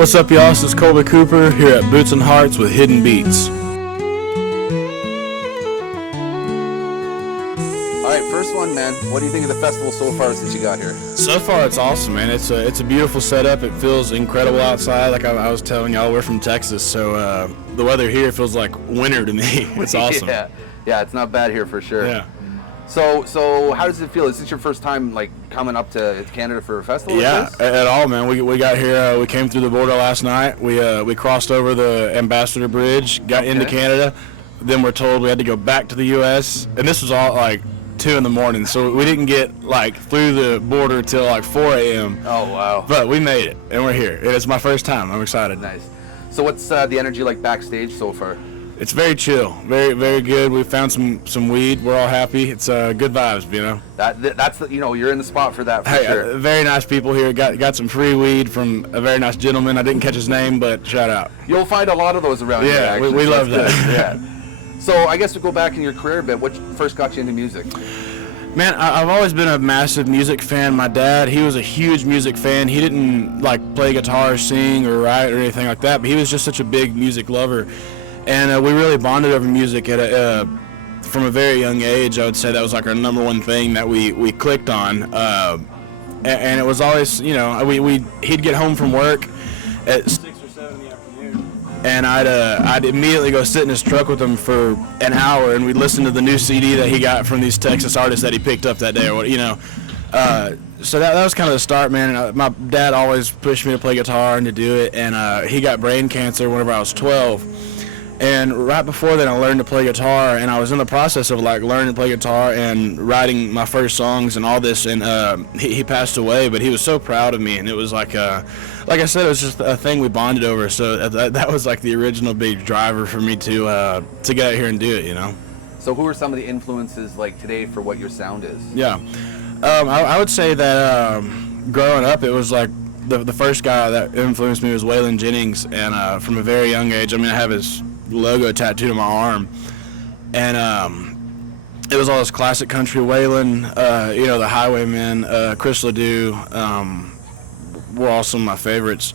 What's up, y'all? This is Kolby Cooper here at Boots and Hearts with Hidden Beats. All right, first one, man. What do you think of the festival so far since you got here? So far, it's awesome, man. It's a beautiful setup. It feels incredible outside. Like I was telling y'all, we're from Texas, so the weather here feels like winter to me. It's awesome. yeah, it's not bad here for sure. Yeah. So how does it feel? Is this your first time like coming up to Canada for a festival? Yeah, like this? at all, man. We got here. We came through the border last night. We crossed over the Ambassador Bridge, got into Canada. Then we're told we had to go back to the U.S. And this was all like 2 a.m, so we didn't get like through the border till like 4 a.m. Oh wow! But we made it, and we're here. And it's my first time. I'm excited. Nice. So what's the energy like backstage so far? It's very chill, very, very good. We found some weed. We're all happy. It's good vibes, you know. That's the, you're in the spot for that for sure. Very nice people here. Got some free weed from a very nice gentleman. I didn't catch his name, but shout out. You'll find a lot of those around here. Yeah, we love that. Yeah. So I guess to go back in your career a bit, what first got you into music? Man, I've always been a massive music fan. My dad, he was a huge music fan. He didn't like play guitar, sing, or write or anything like that, but he was just such a big music lover. And we really bonded over music from a very young age. I would say that was like our number one thing that we clicked on. And it was always, he'd get home from work at 6 or 7 in the afternoon, and I'd immediately go sit in his truck with him for an hour, and we'd listen to the new CD that he got from these Texas artists that he picked up that day, or so that was kind of the start, man. And my dad always pushed me to play guitar and to do it, and he got brain cancer whenever I was 12. And right before then, I learned to play guitar, and I was in the process of like learning to play guitar and writing my first songs and all this. And he passed away, but he was so proud of me, and it was like I said, it was just a thing we bonded over. So that was like the original big driver for me to get out here and do it, you know. So who are some of the influences like today for what your sound is? Yeah, I would say that growing up, it was like the first guy that influenced me was Waylon Jennings, and from a very young age, I mean, I have his logo tattooed on my arm, and it was all this classic country. Waylon, the Highwaymen, Chris Ledoux, were all some of my favorites.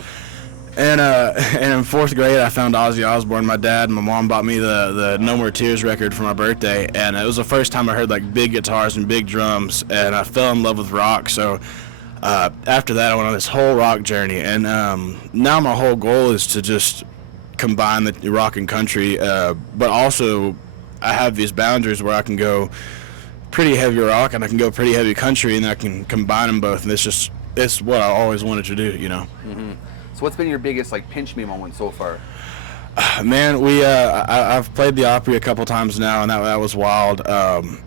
And in 4th grade, I found Ozzy Osbourne. My dad and my mom bought me the No More Tears record for my birthday, and it was the first time I heard like big guitars and big drums, and I fell in love with rock. So after that, I went on this whole rock journey, and now my whole goal is to just combine the rock and country, but also I have these boundaries where I can go pretty heavy rock and I can go pretty heavy country, and I can combine them both, and it's what I always wanted to do, you know. Mm-hmm. So what's been your biggest like pinch me moment so far? Man, I've played the Opry a couple times now, and that was wild.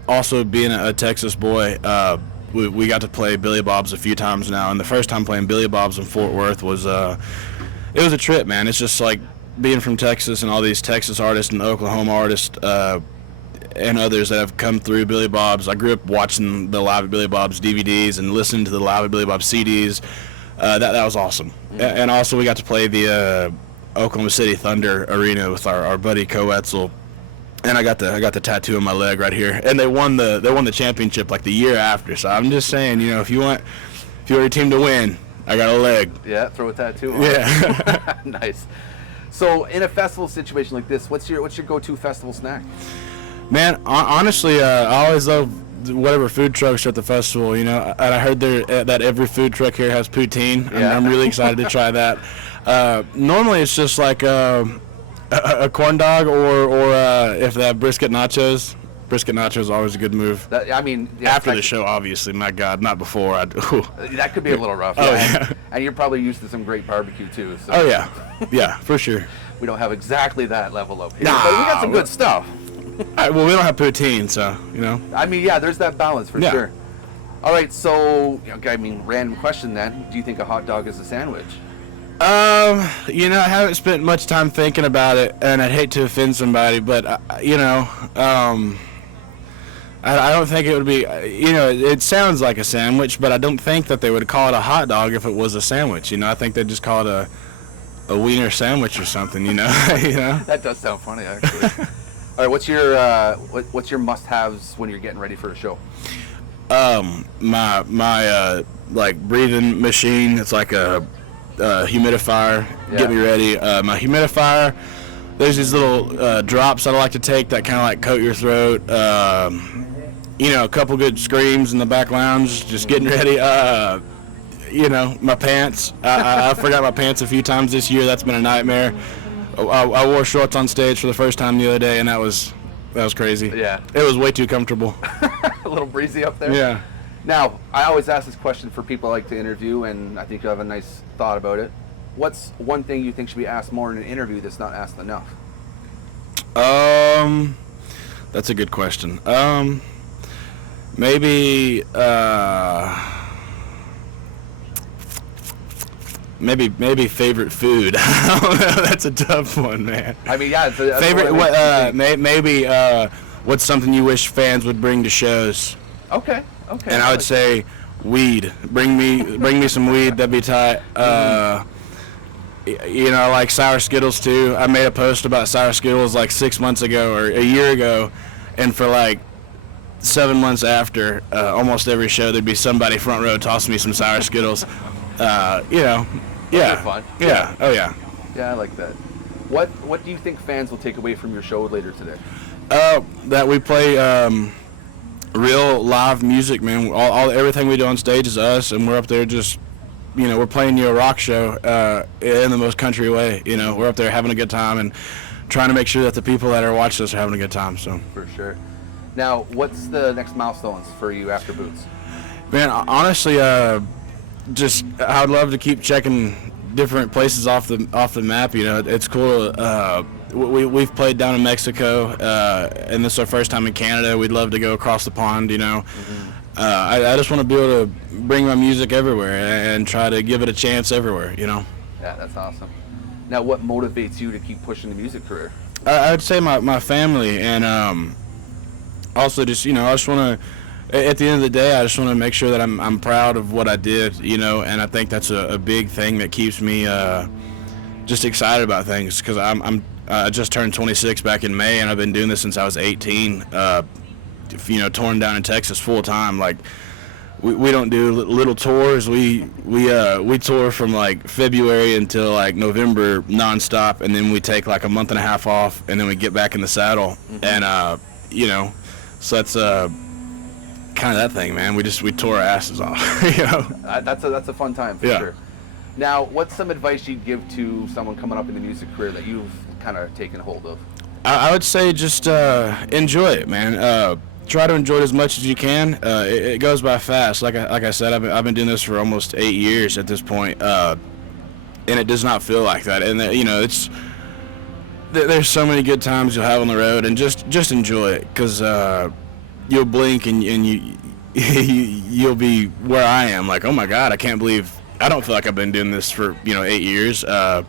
Also being a Texas boy, we got to play Billy Bob's a few times now, and the first time playing Billy Bob's in Fort Worth was it was a trip, man. It's just like being from Texas and all these Texas artists and Oklahoma artists and others that have come through Billy Bob's. I grew up watching the Live at Billy Bob's DVDs and listening to the Live at Billy Bob's CDs. That was awesome. Mm-hmm. And also we got to play the Oklahoma City Thunder Arena with our buddy Co Etzel, and I got the tattoo on my leg right here. And they won the championship like the year after. So I'm just saying, if you want your team to win, I got a leg. Yeah, throw a tattoo on. Yeah. Nice. So in a festival situation like this, what's your go-to festival snack? Man, honestly, I always love whatever food trucks are at the festival, and I heard that every food truck here has poutine. Yeah. I'm really excited to try that. Normally it's just like a corn dog or if they have brisket nachos. Brisket nachos is always a good move. After the show, obviously. My God, not before. That could be a little rough. Oh, yeah. And you're probably used to some great barbecue, too. So. Oh, yeah. Yeah, for sure. We don't have exactly that level up here. Nah, but we got some good stuff. All right, well, we don't have poutine, so, there's that balance for sure. All right, so, random question then. Do you think a hot dog is a sandwich? I haven't spent much time thinking about it, and I'd hate to offend somebody, but, I don't think it would be, it sounds like a sandwich, but I don't think that they would call it a hot dog if it was a sandwich. I think they'd just call it a wiener sandwich or something, That does sound funny, actually. All right, what's your must-haves when you're getting ready for a show? My breathing machine. It's like a humidifier, get me ready. My humidifier, there's these little drops that I like to take that kind of like coat your throat. A couple good screams in the back lounge, just getting ready. My pants. I forgot my pants a few times this year. That's been a nightmare. I wore shorts on stage for the first time the other day, and that was crazy. Yeah. It was way too comfortable. A little breezy up there. Yeah. Now, I always ask this question for people I like to interview, and I think you have a nice thought about it. What's one thing you think should be asked more in an interview that's not asked enough? That's a good question. Maybe favorite food. I don't know. That's a tough one, man. I mean, yeah. That's favorite. Maybe what's something you wish fans would bring to shows? Okay. And I would say weed. Bring me some weed. That'd be tight. Like sour Skittles too. I made a post about sour Skittles like 6 months ago or a year ago, and for like 7 months after, almost every show there'd be somebody front row tossing me some sour Skittles. Yeah. Fun. Yeah. Oh yeah. Yeah, I like that. What do you think fans will take away from your show later today? That we play real live music, man. Everything we do on stage is us, and we're up there just, we're playing you a rock show in the most country way. We're up there having a good time and trying to make sure that the people that are watching us are having a good time. So for sure. Now, what's the next milestones for you after Boots? Man, honestly, just I'd love to keep checking different places off the map. It's cool. We've played down in Mexico, and this is our first time in Canada. We'd love to go across the pond. Mm-hmm. I just want to be able to bring my music everywhere and try to give it a chance everywhere. Yeah, that's awesome. Now, what motivates you to keep pushing the music career? I'd say my family, and also just I just want to. At the end of the day, I just want to make sure that I'm proud of what I did, and I think that's a big thing that keeps me just excited about things, because I just turned 26 back in May, and I've been doing this since I was 18. Touring down in Texas full time. Like we don't do little tours. We tour from like February until like November nonstop, and then we take like a month and a half off, and then we get back in the saddle, and so that's kind of that thing, man. We tore our asses off. That's a fun time for sure. Now, what's some advice you'd give to someone coming up in the music career that you've kind of taken hold of? I would say just enjoy it, man. Try to enjoy it as much as you can. It goes by fast. Like I said, I've been doing this for almost 8 years at this point, and it does not feel like that. And it's there's so many good times you'll have on the road, and just enjoy it, because you'll blink and you'll be where I am, like, oh my God, I don't feel like I've been doing this for 8 years. And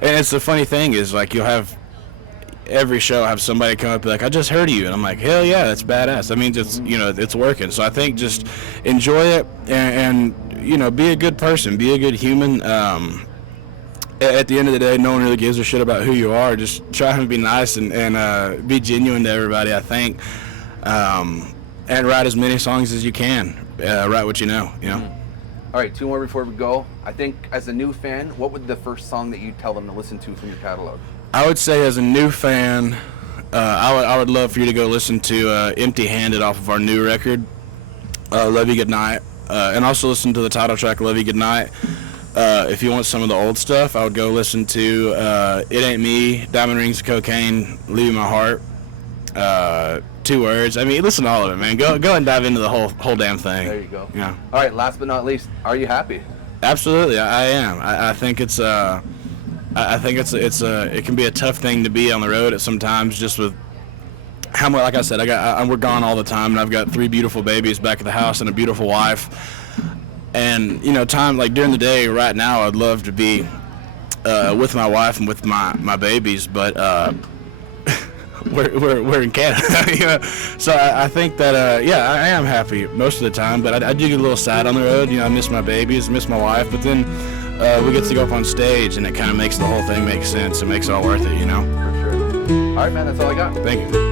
it's the funny thing is, like, you'll have every show have somebody come up and be like, I just heard of you, and I'm like, hell yeah, that's badass. That means it's it's working. So I think just enjoy it and be a good person, be a good human. At the end of the day, no one really gives a shit about who you are. Just try and be nice and be genuine to everybody, I think. And write as many songs as you can. Write what you know. All right, 2 more before we go. I think as a new fan, what would the first song that you'd tell them to listen to from your catalog? I would say, as a new fan, I would love for you to go listen to Empty Handed off of our new record, Love You Goodnight, and also listen to the title track, Love You Goodnight. If you want some of the old stuff, I would go listen to It Ain't Me, Diamond Rings of Cocaine, Leaving My Heart, 2 Words. I mean, listen to all of it, man. Go and dive into the whole damn thing. There you go. Yeah. All right, last but not least, are you happy? Absolutely, I am. I think it's it can be a tough thing to be on the road at sometimes, just with how much, like I said, we're gone all the time, and I've got 3 beautiful babies back at the house and a beautiful wife. And time, like during the day right now, I'd love to be with my wife and with my babies, but we're in Canada, So I think that I am happy most of the time, but I do get a little sad on the road. I miss my babies, miss my wife, but then we get to go up on stage, and it kind of makes the whole thing make sense. It makes it all worth it, For sure. All right, man, that's all I got. Thank you.